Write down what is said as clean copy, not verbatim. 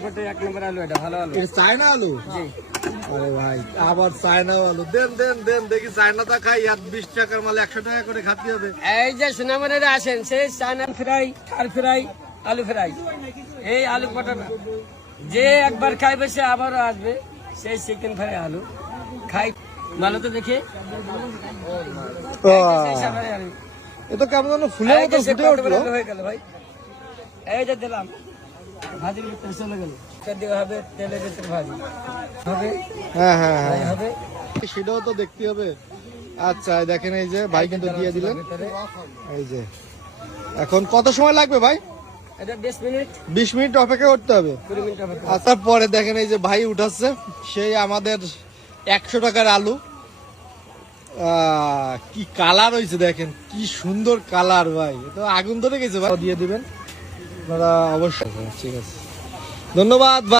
কালীপটে 1 নম্বর আলু, এটা ভালো আলু। এটা চায়না আলু? জি। আরে ভাই আবার চায়না আলু, দেন দেন দেন দেখি। চায়নাটা খাই আর 20 টাকার মাল 100 টাকা করে খাতে হবে। এই যে সোনামণিরা আসেন, সেই চায়না ফ্রাই, থার ফ্রাই, আলু ফ্রাই, এই আলু পটল। যে একবার খাইবে সে আবারও আসবে, সেই চিকেন ফ্রাই আলু খাই। ভালো তো দেখে এটা কেমন যেন ফুলের মতো ফুটে উঠলো। হয়ে গেল ভাই, এই যে দিলাম, ভাজির ভিতরে চলে গেল। দেওয়া হবে তেলের ভিতরে ভাজি হবে। হ্যাঁ হ্যাঁ হ্যাঁ, হবে সেটাও তো দেখতে হবে। আচ্ছা দেখেন, এই যে ভাই কিন্তু দিয়ে দিলেন। এই যে এখন কত সময় লাগবে ভাই? এটা 20 মিনিট 20 মিনিট অপেক্ষা করতে হবে। 20 মিনিট হবে। আর তারপরে দেখেন এই যে ভাই উঠাচ্ছে সেই আমাদের 100 টাকার আলু। কি কালার হয়েছে দেখেন, কি সুন্দর কালার ভাই। তো আগুন ধরে গেছে ভাই, দিয়ে দিবেন আপনারা অবশ্যই। ঠিক আছে, ধন্যবাদ ভাই।